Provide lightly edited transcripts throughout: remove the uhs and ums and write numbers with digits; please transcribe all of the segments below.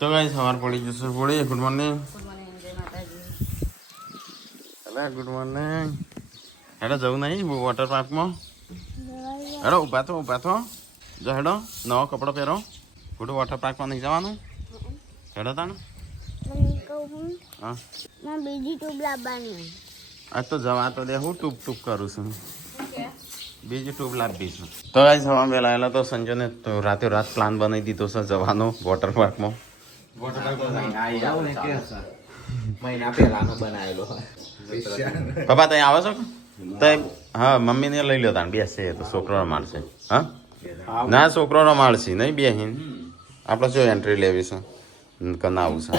તો ગાઈસ સવાર પડી જશે પડી. Good morning. અરે ગુડ મોર્નિંગ. હેડો જવું નહીં વોટર પાર્કમાં? હેડો ઊભા થો જો હેડો નવો કપડો પહેરો. ખોટું વોટર પાર્કમાં નહીં જવાનું. હેડો તાને. હા બીજી ટ્યુબ લાવવાની. આજ તો જવા તો દે. હું ટૂપ કરું છું. બીજી ટ્યુબ લાવી છું. તો ગાઈસ સવાર વહેલા આવેલા તો સંજયને તો રાતે રાત પ્લાન બનાવી દીધો છે જવાનો વોટર પાર્કમાં. પપ્પા ત્યાં આવો છો તો હા મમ્મીને લઈ લો તાણ બેસે તો છોકરો રમાડશે. હા ના છોકરો રમાડશે નહીં બેહીન આપણે શું એન્ટ્રી લેવી છે ના આવું છે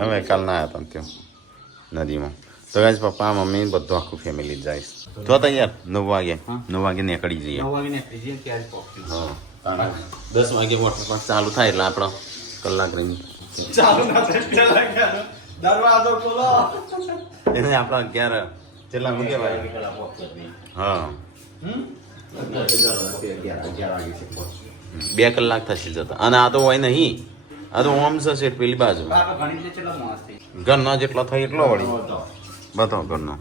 હવે કાલ ના આવ્યા તમે ત્યાં નદીમાં. તો ગાઈસ પપ્પા મમ્મી બધું આખું ફેમિલી જાય જો તૈયાર 9 વાગે નીકળી જઈએ. હા 10 વાગે વોટર પાર્ક ચાલુ થાય એટલે આપણો કલાક રહી એને આપણા 11 કેટલા શું કહેવાય? હા 2 કલાક થશે જતા. અને આ તો હોય નહીં, આ તો ઓમ છે પેલી બાજુ ઘરનો જેટલો થાય એટલો વળી બતાવો ઘરનો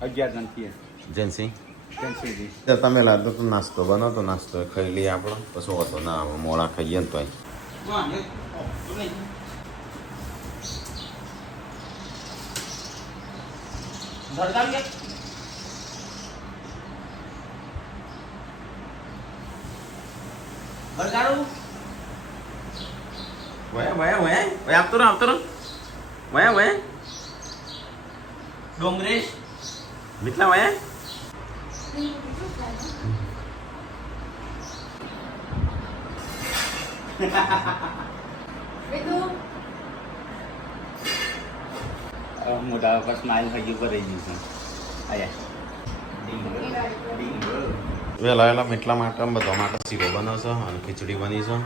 11 જેન્સી તમે લાગતો તો નાસ્તો બનાવતો નાસ્તો ખાઈ લઈએ આપણો પછી હોતો ના મોડા ખાઈએ ને તો આપતો રહો ડોંગરેશ કેટલા વાયા મોટા પર સ્માઈલ થઈ ગયું રહી ગયું છે. વહેલા મીઠલા માટે બધા માટે શીરો બનાવશો અને ખીચડી બની છે.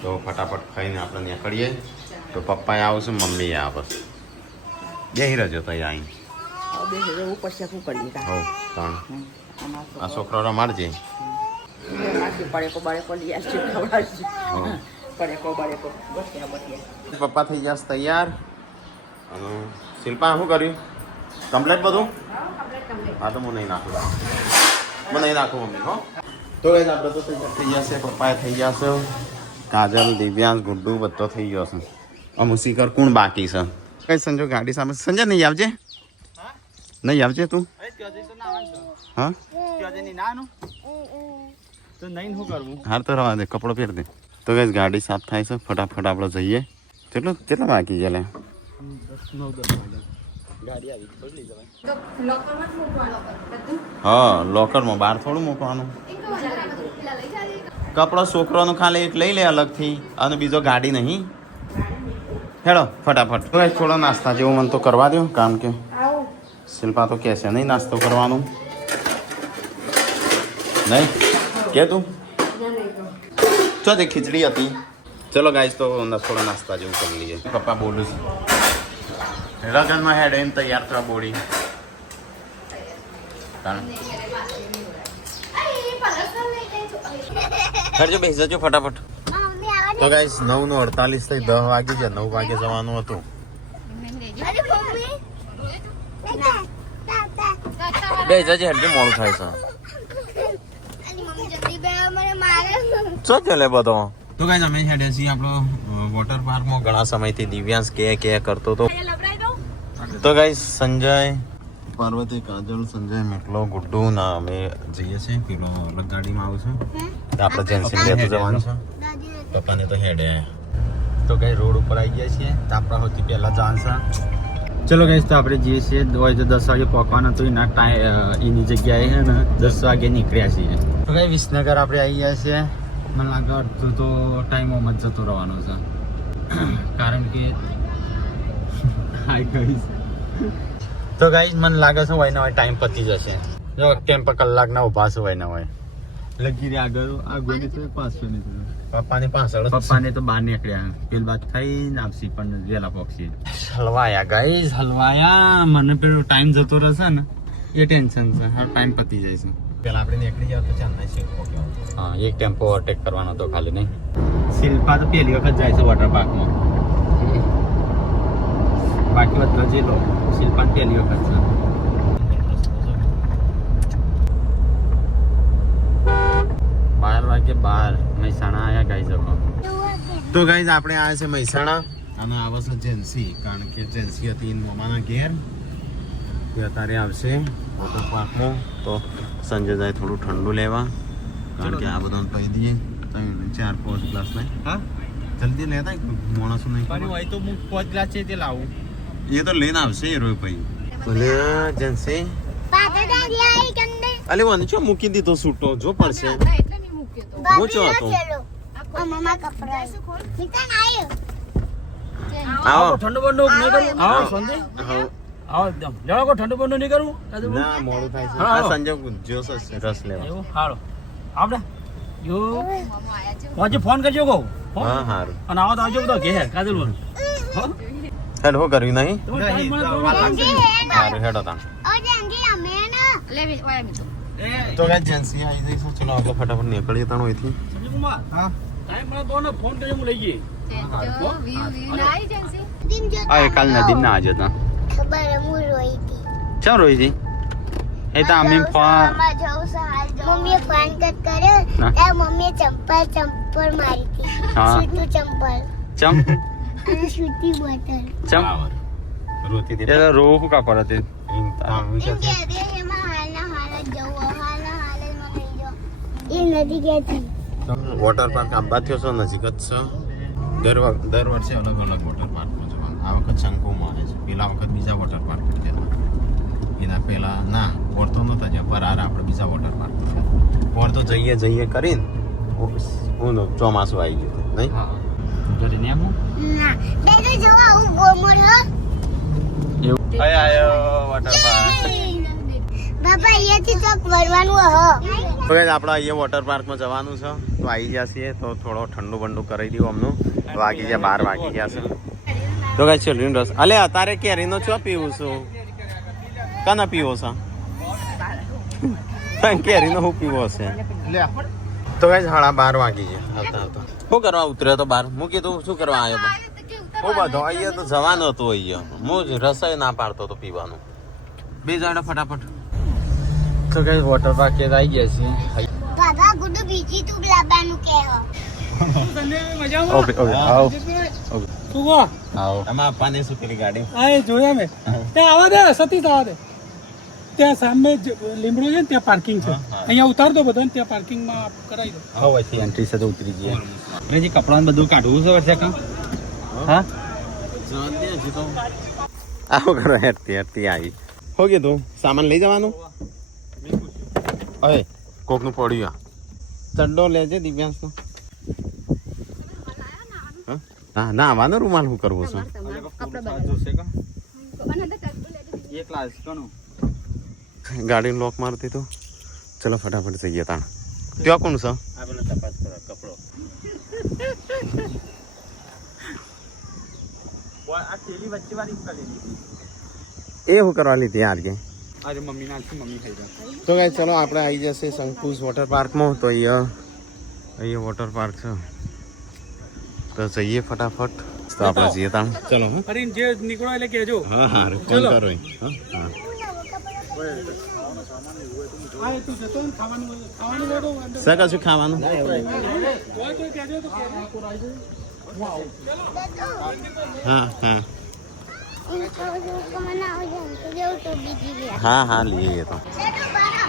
તો ફટાફટ ખાઈને આપણે નીકળીએ. તો પપ્પાએ આવશે મમ્મીએ આવે બેહી રહેજો ત્યાં આવી આ છોકરો રમાડજે. પપ્પા થઈ જશે તૈયાર. અને શિલ્પા શું કર્યું કમ્પ્લેટ બધું? હા તો હું નહીં નાખું મમ્મી હો. તો એ આપણે તો થઈ જશે. પપ્પાએ થઈ જશે. કાજલ દિવ્યાંશ ગુડ્ડુ બધો થઈ ગયો છે. અમુક શિખર કોણ બાકી છે? કઈ સંજો ગાડી સામે સંજય નહીં આવજે તું. હા હાર તો રવા દે કપડો પહેર દે. તો કઈ ગાડી સાફ થાય છે ફટાફટ આપણે જઈએ. કેટલા બાકી છે? હા લોકરમાં બહાર થોડું મૂકવાનું. કપડો છોકરાનું ખાલી એક લઈ લે અલગથી અને બીજો ગાડી નહીં. હેડો ફટાફટ. થોડો નાસ્તા જેવું મને તો કરવા દો કારણ કે શિલ્પા તો કહેશે નહીં નાસ્તો કરવાનું નહીં કે તું ચો તે ખીચડી હતી. ચલો ગાઈસ તો થોડા નાસ્તા જેવું કરી લઈએ. પપ્પા બોલું છું લગનમાં હેડ એને તૈયાર થવા બોડી કરજો બેસી જજો ફટાફટ. તો ગાઈસ 9:48 થઈ 10 વાગી છે. 9 વાગે જવાનું હતું. બે જજે હેડ મોડું થાય છે. શું ચાલે બધો? તો ગાઈસ અમે હેડ્યા છીએ આપણો વોટર પાર્કમાં. ઘણા સમયથી દિવ્યાંશ કે કરતો હતો. તો ગાઈસ સંજય પાર્વતી કાજલ સંજય મેટલો ગુડ્ડુ ના અમે જઈએ છીએ. પેલો અલગ ગાડીમાં આવું છું તો આપણે જેન્સી લેતું જવાનું છે. પપ્પાને તો હેડે. તો ગાઈસ રોડ ઉપર આવી ગયા છીએ. તો આપણા સૌથી પહેલા જાણશે. ચલો ગાઈસ તો આપણે જઈએ છીએ. હોય તો 10 વાગે પહોંચવાના તો એના ટાઈમ એની જગ્યાએ છે ને 10 વાગે નીકળ્યા છીએ. તો ગાઈસ વિસનગર આપણે આવી ગયા છીએ. મને લાગે અડધો તો ટાઈમમાં જ જતો રહેવાનો છે કારણ કે તો ગાઈસ મને લાગે છે હોય ને હોય ટાઈમ પતી જશે. જો કેમ પર કલાકના ઊભા છે હોય ને હોય લગી આગળ આ ગોની તો 500 ની પપ્પાની પાછળ પપ્પાને તો બહાર નીકળ્યા પેલ બાદ થઈને આપસી પણ વેલા પોક્ષી હલવાયા ગાઈસ હલવાયા. મને પેલો ટાઈમ જતો રહેશે ને એ ટેન્શન છે હા ટાઈમ પતી જાય છે પેલા આપણે નીકળી જાવ તો ચાંદના શેખો હા એક ટેમ્પો ઓવરટેક કરવાનો તો ખાલી નહીં શિલ્પા તો પહેલી વખત જાય છે વોટર પાર્કમાં બાકી બધા જે લો શિલ્પા પહેલી વખત છે 12 વાગે 12 મહેસાણા આયા ગાઈ શકો તો ગાઈઝ આપણે આવ્યા છે મહેસાણા અને આવે છે જેન્સી કારણ કે જેન્સી હતી મમાના ઘેર એ અત્યારે આવશે વોટર પાર્કમાં તો સંજય જાય થોડું ઠંડુ લેવા કારણ કે આ બધાને કહી દઈએ 4-5 ગ્લાસ લઈ હા જલ્દી લેતા માણસો નહીં હોય તો હું 5 ગ્લાસ છે તે લાવું એ તો લઈને આવશે એ રોય ભાઈ ભલે જેન્સી અલે વન છો મૂકી દીધો સૂટો જો પડશે હું ચો હતો મમ્મા કપડા નીકળ આયો આવો ઠંડુ બંડુ નહીં કરું આવો સંજય હા આવો એકદમ જણા કો ઠંડુ બંડુ નહીં કરું ના મોડું થાય છે આ સંજય જોશ રસ લેવા એવું હાલો આપણે યો આજે ફોન કરજો કહું હા હારું અને આવો તો આવજો બધો ઘેર કાજલ બોલ હેડ હો કર્યું નહીં હારું હેડો તા ઓ જંગી અમે ના લેવી ઓય મી તો ગાઈસ જેન્સી આવી જઈશું ચલો આપણે ફટાફટ નીકળીએ તાણો અહીંથી સંજય કુમાર હા ટાઈમ મળે તો ને ફોન કરજો હું લઈ જઈએ તો વ્યૂ નાઈ જેન્સી દિન જો આ કાલ નદી ના આજે તા ખબર હું રોઈ હતી ચા રોઈ જી એ તો અમે મમ્મીએ ફોન કટ કર્યો ત્યાં મમ્મીએ ચંપલ મારી હતી હા. છૂટું ચંપલ ચમ અને છૂટી બોટલ ચમ રોતી દે એ રો હું કા પડતે એમ કે એમાં હાલના હાલ જ જવું હાલના હાલ જ માં થઈ જાઓ એ નદી ગઈ વોટર પાર્ક આંબા થયો છે નજીક જ છે દર વર્ષે અલગ અલગ વોટર પાર્કમાં જવાનું આ વખત શંકુમાં આવે છે પેલા વખત બીજા વોટર પાર્ક પર ગયા એના પહેલા ના પોર તો નતા જ્યાં પર આપણે બીજા વોટર પાર્ક પર ગયા પોર તો જઈએ કરીને હું ચોમાસું આવી ગયું નહીં ઘરે ને આવું ના બેટા જોવા હું ગોમર હો એવું આયો વોટર પાર્ક બાબા અહીંયાથી તો વરવાનું હો તો ગાઈસ આપણે અહીંયા વોટર પાર્કમાં જવાનું છે તો આવી ગયા છીએ તો થોડો ઠંડુ બંડુ કરી દઉં અમનું વાગી ગયા 12 વાગી ગયા છે તો ગાઈસ ચિલ્ડ્રન રસ અલે અત્યારે કેરીનો છો પીવું છું કાના પીવો છે કેરીનો હું પીવો છે તો ગાઈસ 12:30 વાગી ગયા આવતા શું કરવા ઉતર્યો તો બહાર મૂકી તું શું કરવા આવ્યો હું બધો અહીંયા તો જવાનું હતું અહીંયા હું જ રસાઈ ના પાડતો તો પીવાનું બે જાડા ફટાફટ તો ગાઈસ વોટર પાર્ક કે આવી ગયા છે બાબા ગુડુ બીજી તું લાવવાનું કે હો ઓકે આવો તું કો આવો આમાં આપવાને શું પેલી ગાડી આ જોયા મેં ત્યાં આવા દે સતીશ આવા દે ત્યાં સામે લીમડો છે ને ત્યાં પાર્કિંગ છે અહીંયા ઉતાર દો બધાને ત્યાં પાર્કિંગમાં કરાવી દો હવે અહીંથી એન્ટ્રી સાથે ઉતરી જઈએ મેં જે કપડાં બધું કાઢવું છે વર્ષે કામ હા આવો કરો હેરતી આવી હો કીધું સામાન લઈ જવાનું હવે કોકનું પડ્યું ચડ્ડો લેજે દિવ્યાંશનો હા ના આવવાનો રૂમાલ શું કરવું છે ગાડી લોક મારતી તો ચલો ફટાફટ જઈએ તાણ ત્યાં કોણ છે એ શું કરવા લીધી યાર કે તો ગાઈસ ચલો આપણે આવી જશે શંકુશ વોટર પાર્કમાં તો અહીંયા વોટર પાર્ક છે તો જઈએ ફટાફટ તો આપણે જઈએ તાણ ચલો હા ફરીને જે નીકળો એટલે કહેજો હા હા ફોન કરો હા હા તું જતો ને ખાવાનું હોય તો સર કશું ખાવાનું હોય તો કહેજો તો હા હા મને આવો જેવું તો બીજી લે હા હા લઈએ તો સેટુ બારા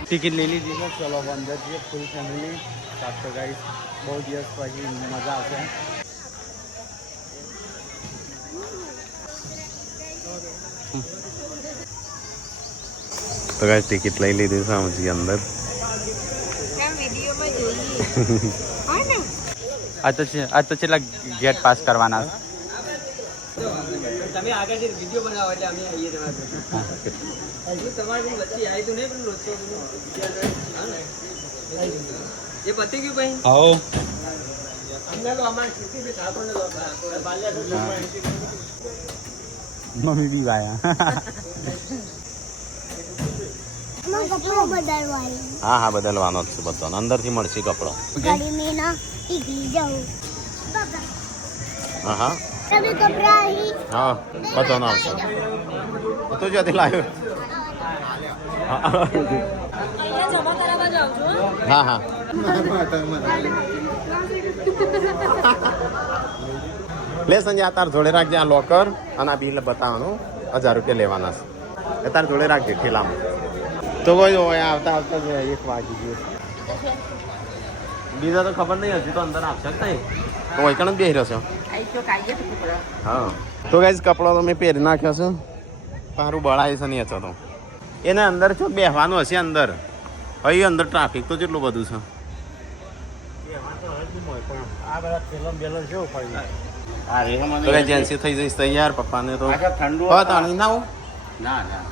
ટિકિટ લઈ લીધી છે ચલો અંદર જઈએ ફૂલ ફેમિલી સાત તો ગાઈસ બહુ દિવસ પછી મજા આવશે તો ગાઈસ ટિકિટ લઈ લીધી છે હજી અંદર આ તો છેલ્લા ગેટ પાસ કરવાના તમે આગળથી વિડિયો બનાવો એટલે અમે આવીએ તમારે વચ્ચે આવી તો નહીં પણ રોજો એ પતી ગયું ભાઈ આવો અમને તો અમાર ખેતી બે થાકોને તો બાલ્યા મમ્મી બી વાયા કપડો બદલવાનો. હા હા બદલવાનો જ છે બધો અંદરથી મળશે કપડો ગરમીના પીગળી જાઉં. હા હા તમે કપડા અહીં હા બધો ના આવશે તું જ્યાંથી લાવ્યો હા હા લે સંજય તાર જોડે રાખજે આ લોકર અને આ બિલ બતાવવાનું 1000 રૂપિયા લેવાના છે તાર જોડે રાખજે ઠેલામાં તો કોઈ હોય આવતા આવતા જ 1 વાગી ગયું બીજા તો ખબર નહીં હજી તો અંદર આવશે જ નહીં તો વૈકણ જ બેસી રહ્યો છે હા તો ગાઈસ કપડો તો મેં પહેરી નાખ્યો છે તારું બળાય છે નહીં હતો તો એને અંદર છો બેસવાનું હશે અંદર અહીં અંદર ટ્રાફિક તો જેટલું બધું છે તો એજન્સી થઈ જઈશ તૈયાર પપ્પાને તો ઠંડુ તાણી ના આવું ના ના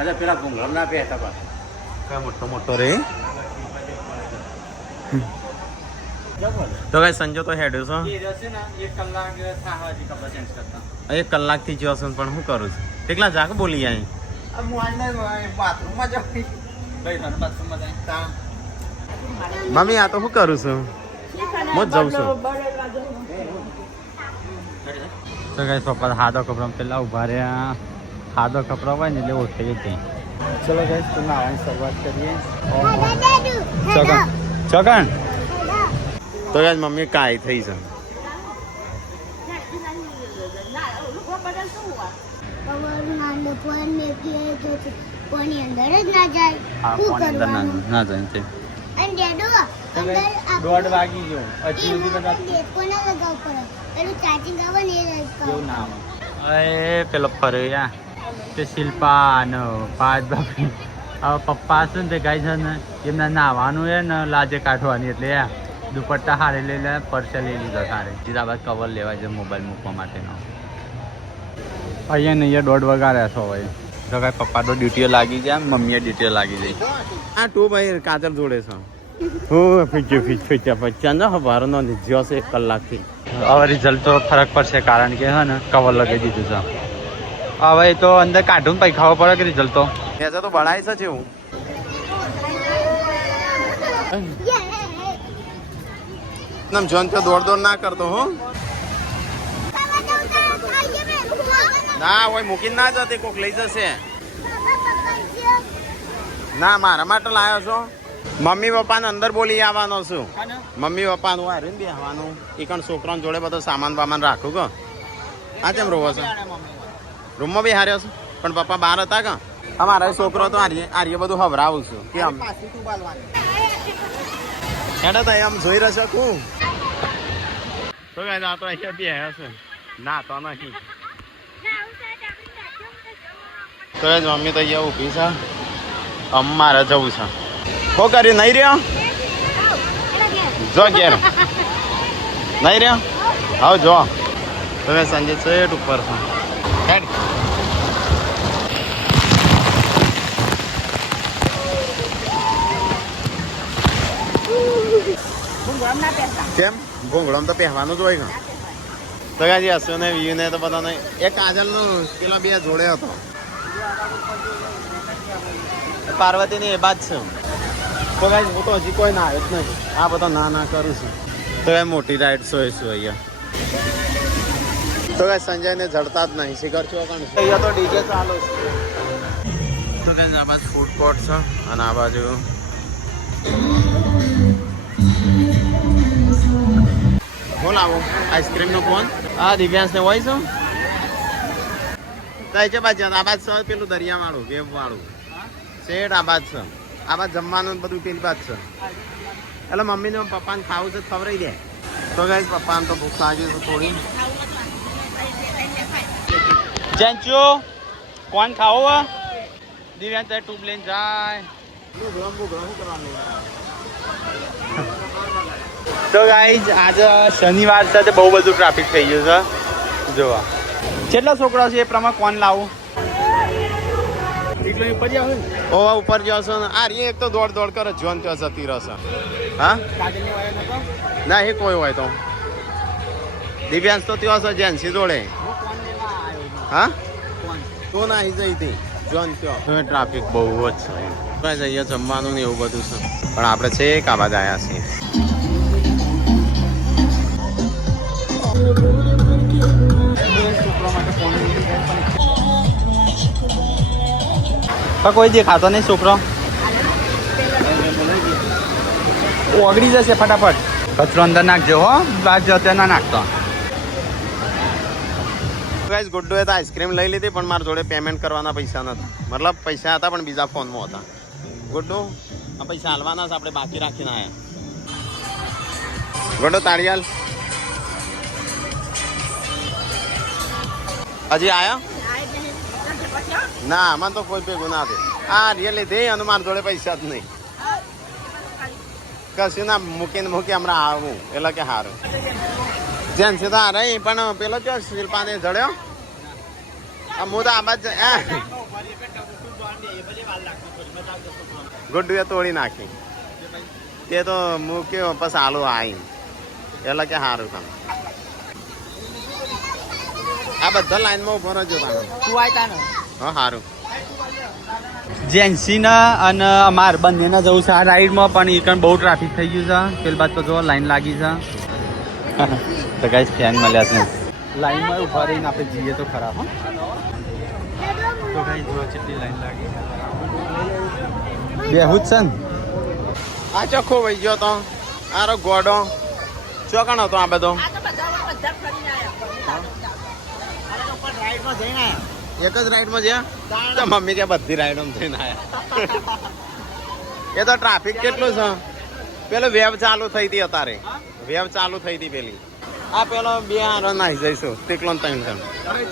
અરે પેલા ભૂંગળ ના પહેરતા પાછા કઈ મોટો મોટો રે તો કઈ સંજો તો હેડ્યો છે 1 કલાક થાય હજી કપડા ચેન્જ કરતા 1 કલાકથી જ્યો છું પણ શું કરું છું કેટલા જાગ બોલી અહીં બાથરૂમમાં જવી ભાઈ તને બાથરૂમમાં જાય મમ્મી આ તો શું કરું છું હું જ જાઉં છું તો કઈ પપ્પા હાદો કપડા પેલા ઉભા રહ્યા હાદો કપડા હોય ને એટલે ઓઠાઈ જાય ચલો ગાઈસ તો નાવાની શરૂઆત કરીએ ચોકણ તો યાર મમ્મી કાંઈ થઈ છે કોની અંદર જ ના જાય. શું કરવાનું? ના જાય તે અને ડેડો અંદર આપણે 1:30 વાગી ગયો હજી સુધી એમાં કદાચ કોના લગાવ પડે પેલું ચાર્જિંગ આવે ને એ એવું ના આવે એ પેલો ફર્યા તે શિલ્પા ને પાંચ બાપી હવે પપ્પા છે ને તે ગાય છે ને એમને નાહવાનું એ ને લાજે કાઢવાની એટલે દુપટ્ટા હારે લઈ લે પર્સે લઈ લીધો સારે સીધા બાદ કવર લેવાય છે મોબાઈલ મૂકવા માટેનો અહીંયા ને અહીંયા 1:30 વાગ્યા છો ભાઈ તો ભાઈ પપ્પા તો ડ્યુટીઓ લાગી જાય મમ્મીએ ડ્યુટીઓ લાગી જાય આ ટુ ભાઈ કાજલ જોડે છે હું ફીચ્યા પચ્યા ન હવારો નો જ્યો છે 1 કલાકથી હવે રિઝલ્ટ તો ફરક પડશે કારણ કે હે ને કવર લગાવી દીધું છે હવે તો અંદર કાઢું પછી ખાવા પડે કે રિઝલ્ટ તો એસે તો બળાય છે હું નમ જોન તો દોડ ના કરતો હો ના હોય મૂકીને ના જતી કોક લઈ જશે ના મારા માટે લાવ્યો છો મમ્મી પપ્પાને અંદર બોલી આવવાનો છું મમ્મી પપ્પાનું હારે ને બેસવાનું એ કણ છોકરાને જોડે બધો સામાન બામાન રાખું કે હા કેમ રોવો છો રૂમમાં બી હાર્યો છું પણ પપ્પા બહાર હતા કે અમારા છોકરો તો આર્ય બધું હવરાવું છું કેમ હેડો તો આમ જોઈ રહ્યો છો તું તો કઈ ના તો અહીંયા બી હશે ના તો નહીં તો મમ્મી તો અહીંયા ઊભી છે અમારે જવું છે કો કરી નહીં રહ્યો જો ઘેર નહીં રહ્યો હવે જો તમે સંજય સેટ ઉપર છો હેડ કેમ ભૂંગળામાં તો પહેવાનું જ હોય ને તો કાજી હસ્યો ને વ્યુ ને તો બધાને એક કાજલનો પેલો બે જોડે હતો પાર્વતીની એ બાદ છે તો કાંઈ હું તો હજી કોઈ ના આવ્યો જ નહીં આ બધા ના કરું છું તો એ મોટી રાઈડ છો શું અહીંયા તો કાંઈ સંજયને જડતા જ નહીં શિખર છો કારણ અહીંયા તો ડીજે ચાલુ છે તો કાંઈ આ બાજુ ફૂડ કોર્ટ છે અને આ બાજુ બોલ આવો આઈસ્ક્રીમનો ફોન આ દિવ્યાંશને હોય છે કઈ છે બાજુ આ બાજુ છે પેલું દરિયાવાળું વેવ વાળું શેડ આ બાદ છે આ બાદ જમવાનું બધું પેલી બાદ છે એટલે મમ્મીને પપ્પાને ખાવું છે ખવડાવી દે તો ગાઈસ પપ્પાને તો ભૂખ લાગી છે થોડી જેન્ચો કોણ ખાવો દિવ્યાંશ ટ્યુબ લઈને જાય તો ગાઈસ આજે શનિવાર છે બહુ બધું ટ્રાફિક થઈ ગયું છે જોવા કેટલા છોકરા છે એ પ્રમાણે કોણ લાવું ઉપર જશો ને આ રે એક તો દોડ કરે જોન ત્યાં જતી રહેશે હા ના એ કોઈ હોય તો દિવ્યાંશ તો ત્યાં હશે જેન્સી જોડે હા તો ના જઈ હતી જોન ત્યાં ટ્રાફિક બહુ જ છે બસ અહીંયા જમવાનું ને એવું બધું છે પણ આપણે છે એક આબાદ આવ્યા છીએ. કોઈ દેખાતો નહીં છોકરો ઓગળી જશે ફટાફટ. કચરો અંદર નાખજો હો, બહાર જતો ના નાખતો. ગાઈસ ગુડ્ડુએ તો આઈસ્ક્રીમ લઈ લીધી પણ મારા જોડે પેમેન્ટ કરવાના પૈસા નતા. મતલબ પૈસા હતા પણ બીજા ફોનમાં હતા. ગુડ્ડુ આ પૈસા હાલવાના છે, આપણે બાકી રાખીને આવ્યા. ગુડ્ડુ તાળીયાલ હજી આયા ના? આમાં તો કોઈ ભેગું ના થાય. આ રિયલી દે અને મારા જોડે પૈસા જ નહીં. કશું ના મૂકીને હમણાં આવું એટલે કે સારું. જેન્સ તો હારે પણ પેલો જો શિલ્પાને જડ્યો હું તો આમાં જ ગુડ્ડુએ તોડી નાખી. તે તો મૂક્યો પછી આલુ આવી એટલે કે સારું તમે આ બધા લાઈનમાં ઉભો રહેજો તમે. હા સારું. જેન્સીના અને અમાર બંનેના જવું છે આ રાઈડમાં પણ એ પણ બહુ ટ્રાફિક થઈ ગયું છે. પેલી બાદ તો જો લાઈન લાગી છે. તો ગાઈસ ફેન મળ્યા છે. લાઈનમાં ઉભા રહીને આપણે જઈએ તો ખરા. હો તો ગાઈસ જો કેટલી લાઈન લાગી. બેહુદ છે ને આ ચોખ્ખો વહી ગયો તો આરો ગોડો ચોકણ હતો આ બધો. એક જ રાઈડમાં જ્યાં તો મમ્મી કે બધી રાઈડમાં થઈને આવ્યા. એ તો ટ્રાફિક કેટલું છે. પેલો વેવ ચાલુ થઈ હતી અત્યારે. વેવ ચાલુ થઈ હતી પેલી. આ પેલો બે હારો નાહી જઈશું ટીકલો 3 જણ.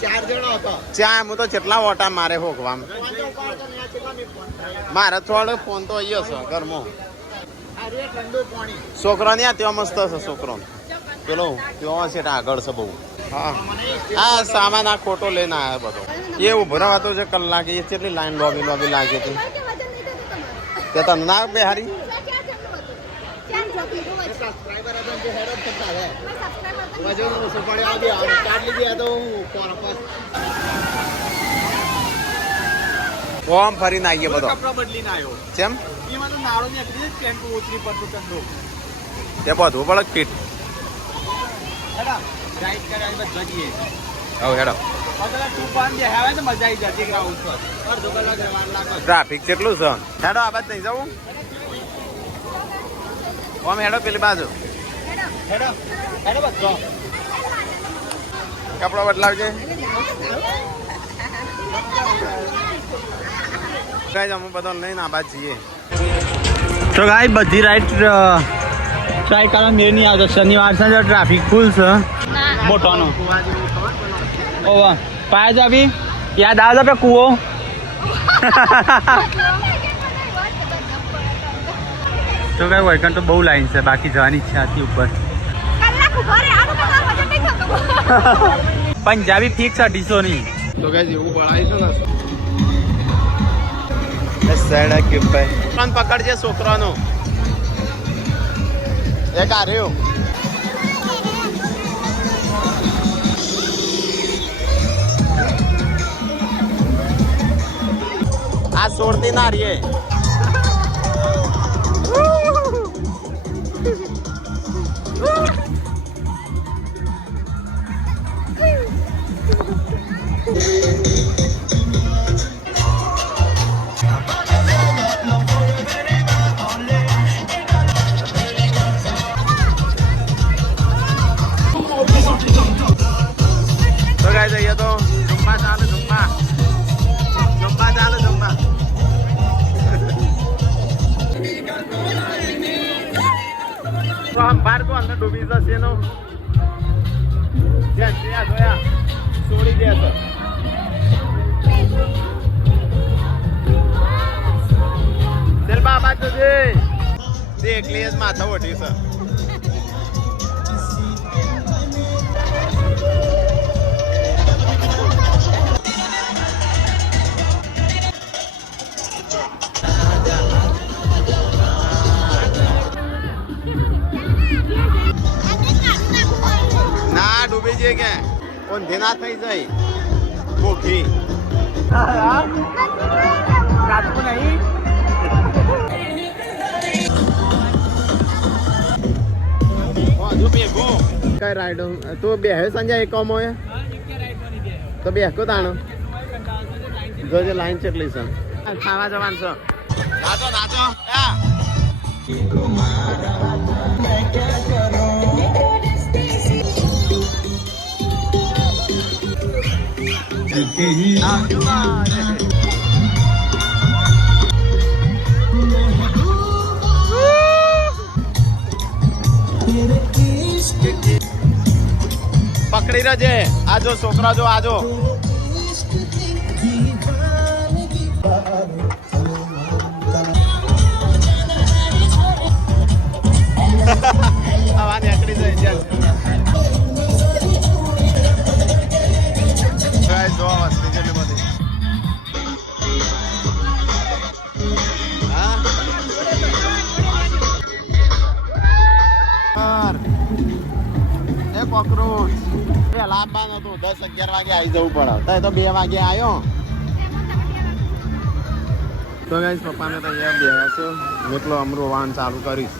4 જણો હતો. હું તો કેટલા ઓટા મારે હોકવા મારે થોડો ફોન તો અહીંયા છે ઘરમાં. છોકરો ને ત્યાં મસ્ત છે છોકરો. પેલો ત્યાં છે આગળ છે બહુ. હા આ સામાન આ ખોટો લઈને આવ્યા બધો. એ ઉભો રહેવાતો છે કલાકે. એ કેટલી લાઈન લોબી લાગી હતી. તે તને ના બેહારી ઓમ ફરીને આવીએ બધો. કેમ તે બધું પડે ફીટ. ટ્રાફિક કેટલું છે. હેડો આ બાદ નહીં જવું. ઓમ હેડો પેલી બાજુ. કપડા બદલાવજે. અમે બધો લઈને આ બાદ જઈએ. તો ગાય બધી રાઈડ ટ્રાય કરવા મેળ નહીં આવતો. શનિવાર છે ટ્રાફિક ફૂલ છે મોટોનો. ઓવા પાયા જો અભી યાદ આવે છે કૂવો. તો કઈ વૈકન્ટ તો બહુ લાઈન છે. બાકી જવાની ઈચ્છા હતી ઉપર. પંજાબી ફિક્સ 250 ની. તો કઈ એવું ભણાવીશું ને પકડજે છોકરાનો. એક આ રહ્યો. આ છોડતી ના રે. તો ગાય જઈએ તો જુમ્મા ચાલે જુમ્મા ચાલે જુમ્મા. તો હમ બાર કો અંદર ડૂબી જશે નો. જ્યાં જોયા છોડી દે તો. ચલ બાબા તો દે એકલી જ માથા ઓઢી છે. ના ડૂબી જઈએ કે ઊંધી ના થઈ જાય ભૂખી. નહીં કઈ રાઈડ તું બે હે સંજય એકોમો હે તો બે કો તાણો જોજે લાઈન ચેટલી છે ખાવા જવાનું છે નાચો નાચો પકડી રહેજે આજો છોકરા જો આજો આવા નીકળી જાય છે ગાઈસ જો વસ્તી જેટલી બધી કોકરોચ લાંબા નતું 10-11 વાગે આવી જવું પડે તો 2 વાગે આવ્યો તો ગાઈસ પપ્પાને તો અહીંયા બેસો એટલો અમરો વાહન ચાલુ કરીશ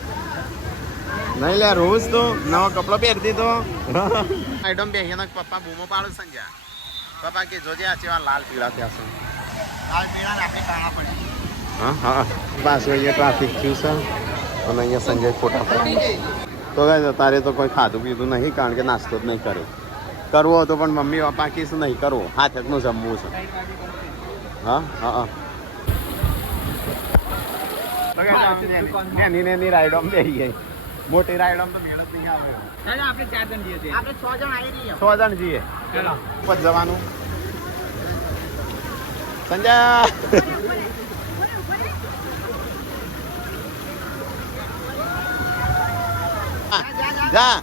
નહીં લે રોજ તો નવો કપડો પહેરી દીધો આઈટમ બેહીને પપ્પા બૂમો પાડો સંજ્યા પપ્પા કે જોજે આ ચેવા લાલ પીળા થયા છે લાલ પીળા આપણે કાણા પડી હા પાછું અહીંયા ટ્રાફિક થયું છે અને અહીંયા સંજય ફોટા પડી તો ગાઈસ તારે તો કોઈ ખાધું પીધું નહીં કારણ કે નાસ્તો જ નહીં કર્યો કરવો હતો પણ મમ્મી પપ્પા કીશ નહીં કરવો હાથનું જમવું છે હા હા એની રાઈડોમ બેસી ગઈ મોટી રાઈડોમ તો મેળ જ નહીં આવે આપણે 4 જણ જઈએ આપણે 6 જણ આવી રહીએ 6 જણ જઈએ પછી જવાનું સંજય જા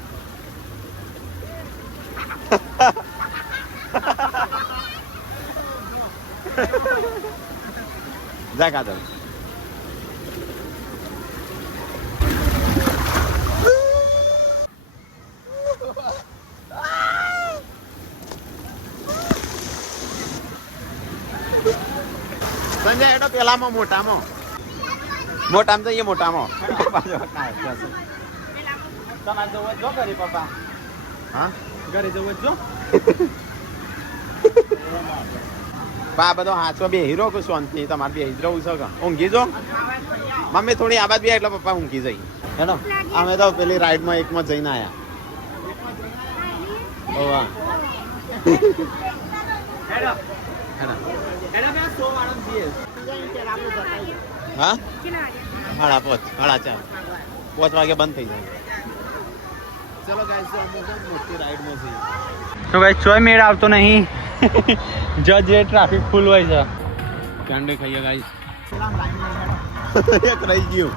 જા કાદર સંજય એનો પેલામાં મોટામાં જઈએ મોટામાં તમારે જવું જો ઘરે પપ્પા હા ઘરે જવું જો બા બધો હાથો બે હીરો કે શાંતિ તમારે બે હીરો છે કે ઊંઘી જો મમ્મી થોડી આબાદ બે એટલે પપ્પા ઊંઘી જઈ હેલો અમે તો પેલી રાઈડમાં એકમાં જઈને આયા હા 4:30 5 વાગે બંધ થઈ જાય ચલો ગાઈસ મોટી રાઈડમાં છે તો ગાઈસ ચોય મેળ આવતો નહીં જે ટ્રાફિક ફૂલ હોય છે કાંડે ખાઈએ ગાઈસ એક રહી ગયું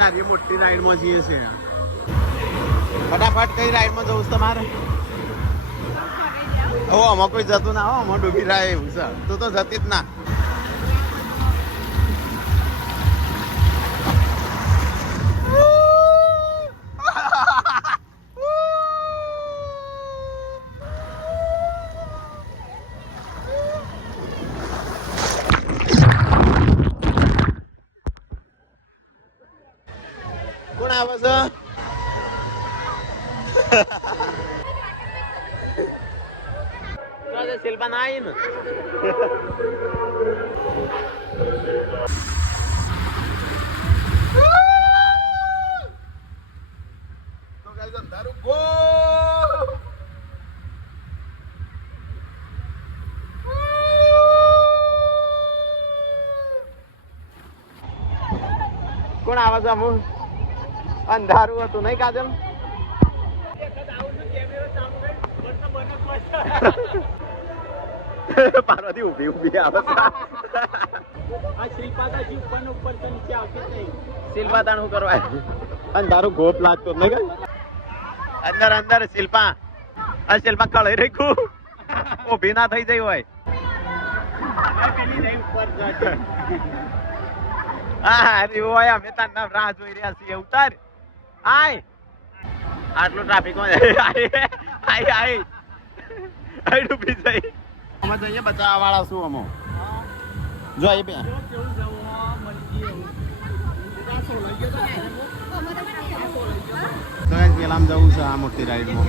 આ મોટી રાઈડમાં જઈએ છે ફટાફટ કઈ રાઈડમાં જવું તમારે ઓ આમાં કોઈ જતું ના હો આમાં ડૂબી રહ્યા એવું છે તું તો જતી જ ના કોણ આવે છે શિલ્પા ના આવી ને તો ગાઈસ અંધારું ગો કોણ આવે છે અમુ અંધારું હતું નહીં કાજલ પાર્વતી ઉભી આવે શિલ્પા તાણું કરવા અંધારું ગોપ લાગતો નહીં કે અંદર શિલ્પા આ શિલ્પા કળાઈ રાખ્યું ઉભી ના થઈ જઈ હોય હોય અમે તારના રાહ જોઈ રહ્યા છીએ ઉતાર આય આટલું ટ્રાફિક માં આઈ ડૂબી જઈ અમે તો અહીંયા બચાવવા વાળા શું અમો જો અહીં બે તો ગાઈસ પેલા આમ જવું છે આ મોટી રાઈડમાં.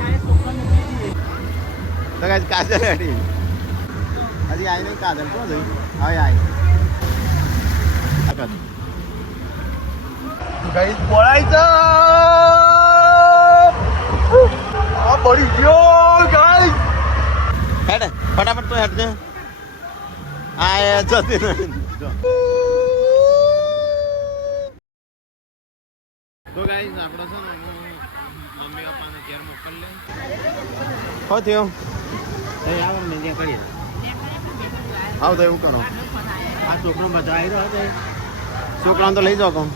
તો ગાઈસ કાજલ રેડી હજી આઈ નહીં કાજલ તો જઈ હવે આઈ ગાઈસ બોલાઈ છે આ બળી ગયો ગાઈસ હેડ ફટાફટ તો હેડ દે આ જતી નહીં તો ગાઈસ આપણો છે ને મમ્મી પપ્પાને ઘેર મોકલ લે હો થયો એ આવો ને જે કરીએ આવ તો એવું કરો આ છોકરો બધા આવી રહ્યો છે છોકરાને તો લઈ જાઓ કોણ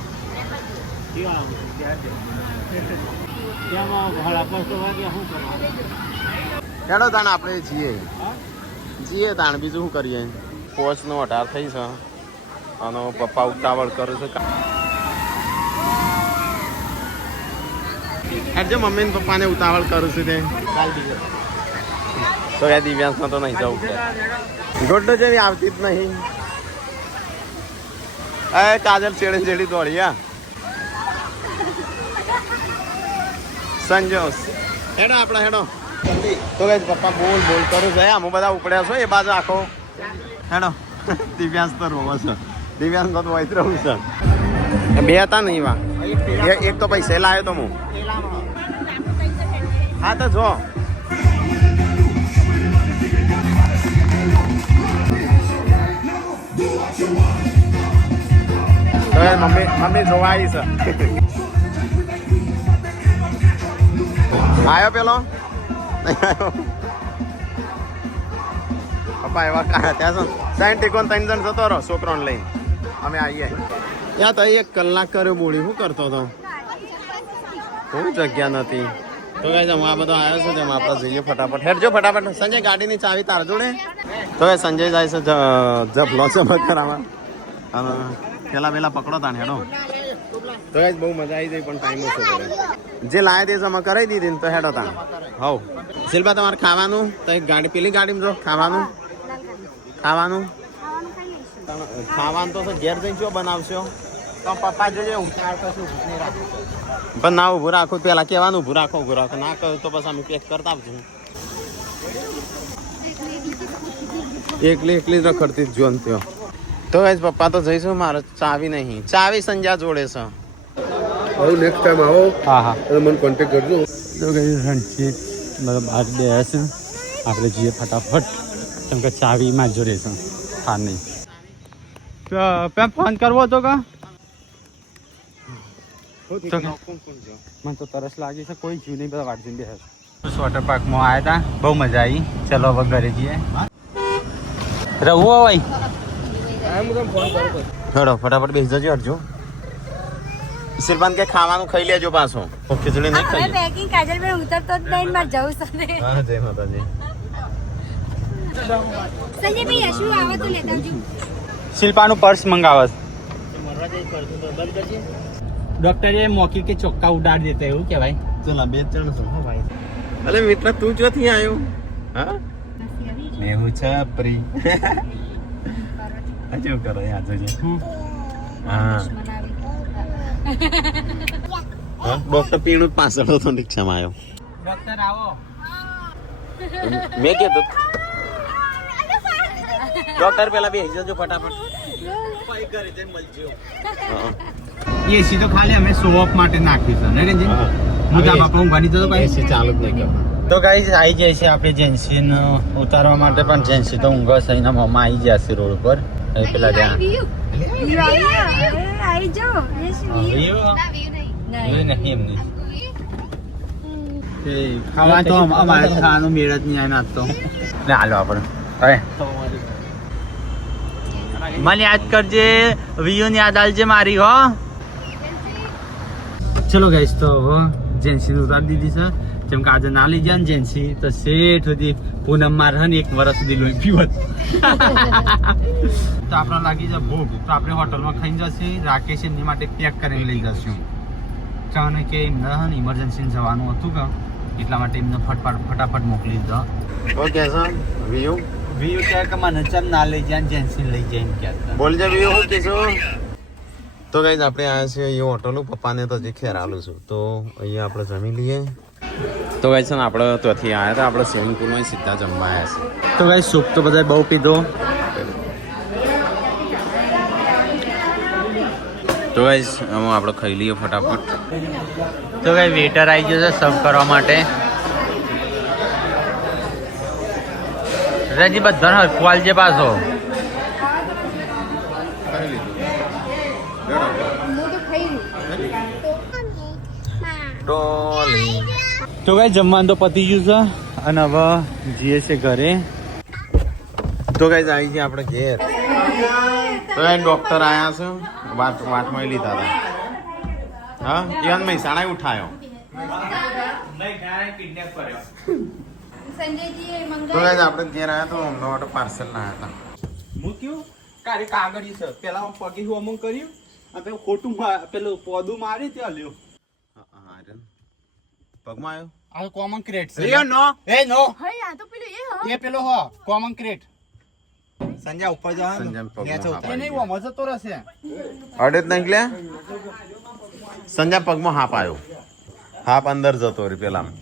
હેડો તાણ આપણે જીએ તાણ બીજું શું કરીએ પોચનો 18 થઈ છે અને પપ્પા ઉતાવળ કરે છે હેડજો મમ્મી ને પપ્પાને ઉતાવળ કરું છું તે તો યાર દિવ્યાંશમાં તો નહીં જવું ગોડો જેવી આવતી જ નહીં એ કાજલ ચેડી ચેડી દોડી હા સંજોસ હેડો આપણા હેડો તો ગાઈસ પપ્પા બોલ બોલ કરું છે આમ બધા ઉપડ્યા છો એ બાજુ આખો હેડો દિવ્યાંશ તો રોવો છે દિવ્યાંશ તો વૈત રહું છે બે હતા નહીં વા એક તો પૈસા લાવ્યો તો હું હા તો જો મમ્મી જોવા આવી છે આવ્યો પેલો પપ્પા એવા ત્યાં છે સાઈન ટીકોન 3 જણ જતો રહો છોકરોને લઈને અમે આવીએ ત્યાં તો 1 કલાક કર્યો બોલી શું કરતો હતો કોઈ જગ્યા નથી તો ગાઈસ હું આ બધો આવ્યો છે જેમાં આપણે જઈએ ફટાફટ હેડજો ફટાફટ સંજય ગાડીની ચાવી તાર જોડે તો એ સંજય જાય છે જપલો છે કરાવવા અને પેલા પકડો તાને હેડો તો ગાઈસ બહુ મજા આવી ગઈ પણ ટાઈમ ઓછો પડે જે લાયા તે જમા કરાવી દીધી ને તો હેડો તાન હવ શિલ્પા તમારે ખાવાનું તો એક ગાડી પેલી ગાડીમાં જો ખાવાનું તો ઘેર જઈને શું બનાવશો તો પપ્પા જોઈએ પણ ના ઊભું રાખો પેલા કહેવાનું ઊભું રાખો ના કહો તો પછી અમે પેક કરતા આવશું એકલી રખડતી જ જોન ત્યો તો ગાઈસ પપ્પા તો જઈશું મારે ચાવી નહીં ચાવી સંજા જોડે છે હવે નેક્સ્ટ ટાઈમ આવો હા અને મને કોન્ટેક્ટ કરજો તો કઈ રણજીત મતલબ આજ બે છે આપણે જઈએ ફટાફટ કેમ કે ચાવી માં જોડે છે હા નહીં તો ફોન કરવો હતો કા મને તો તરસ લાગી છે કોઈ જીવ નહીં બધા વાટ જોઈને બેસે વોટર પાર્કમાં આવ્યા હતા બહુ મજા આવી ચલો હવે ઘરે જઈએ રહું હોય હેડો ફટાફટ બેસી જજો હટજો શિલ્પાન કે ખાવાનું ખાઈ લેજો પાછો ખીચડી નહીં ખાઈ પેકિંગ કાજલ પર ઉતરતો જ નહીં માર જવું સાથે હા જય માતાજી સંજય ભાઈ યશુ આવો તો લેતા આવજો શિલ્પાનું પર્સ મંગાવત ડોક્ટરે મોકી કે ચોક્કા ઉડાડ દેતા એવું કહેવાય ચલા બે જણ છો હા ભાઈ અલે મિત્ર તું ચોથી આવ્યો હા મેહુ છપરી હજુ કરો યાદ જોજે હા ડોક્ટર પીણું પાછળ હતો રિક્ષામાં આવ્યો ડોક્ટર આવો મેં કીધું ડોક્ટર પેલા બેસી જજો ફટાફટ એસી તો ખાલી અમે શો ઓફ માટે નાખ્યું છે ને મુદ્દા બાપા હું બની જતો ભાઈ એસી ચાલુ જ નહીં કરવાનું તો ગાઈસ આવી જાય છે આપણે જેન્સીને ઉતારવા માટે પણ જેન્સી તો ઊંઘ છે એના મમ્મા આવી ગયા છે રોડ ઉપર પેલા ત્યાં આવી જાઓ નહીં એમની ખાવા તો અમારે ખાવાનું મેળ જ નહીં આવે નાખતો ને હાલો આપણે હવે મને યાદ કરજે વિયુને યાદ આલજે મારી હો ચલો ગાઈસ તો હવે જેન્સીને ઉતારી દીધી છે જેમ કે આજે ના લઈ જાય ને જેન્સી તો શેઠ સુધી પૂનમ માં રહે ને 1 વર્ષ સુધી લોહી પીવત તો આપણે લાગી જાય ભૂખ તો આપણે હોટલમાં ખાઈ જશે રાકેશ એમની માટે પેક કરીને લઈ જશું કારણ કે એમને ઇમરજન્સી જવાનું હતું કે એટલા માટે એમને ફટાફટ મોકલી દીધો ઓકે સર વ્યૂ વીયુ કે મને ચમ ના લઈ જાય જેન્સી લઈ જાય ક્યાં બોલ જે વ્યૂ હું કીધું તો ગાઈઝ આપણે આવ્યા છીએ એ હોટલ પપ્પાને તો જે ખેર આલું છું તો અહીંયા આપણે જમી લઈએ તો ગાઈઝ છે ને આપણે ત્યાંથી આવ્યા હતા આપણે સ્વિમિંગ પુલમાં સીધા જમવા આવ્યા છે તો ગાઈસ સૂપ તો બધા બહુ પીધો. તો ગાઈઝ આમાં આપણે ખાઈ લઈએ ફટાફટ તો ગાઈ વેટર આવી ગયો છે સર્વ કરવા માટે. રાજી બધા હરખવાલ છે પાછો. તો ગાઈ જમવાનું તો પતી ગયું છે અને હવે જઈએ છે ઘરે. તો ગાઈઝ આવી ગયા આપણે ઘેર તો ગાઈઝ ડોક્ટર આયા છે વાતમાં લીધા હતા હા ઇવન મહેસાણા ઉઠાયો સંજયજીએ તો ગાઈઝ આપણે ઘેર આવ્યા તો અમનો માટે પાર્સલ લાવ્યા હતા મૂક્યું કારે કાગળ છે પેલા પગી હું અમુક કર્યું અને પેલું ખોટું પેલું પોદું મારી ત્યાં લ્યો. પગમાં આવ્યો આ કોમન ક્રેટ છે. હઈ આ તો પેલું એ એ પેલો હો કોમન ક્રેટ. સંજય ઉપર જવાનું સંજય પગમાં નેચે હાપ ઉતાર. એ નહીં ઓમો જતો રહેશે. અડે જ નહીં લે સંજા પગમાં હાપ આવ્યો હાપ અંદર જતો રે પેલામાં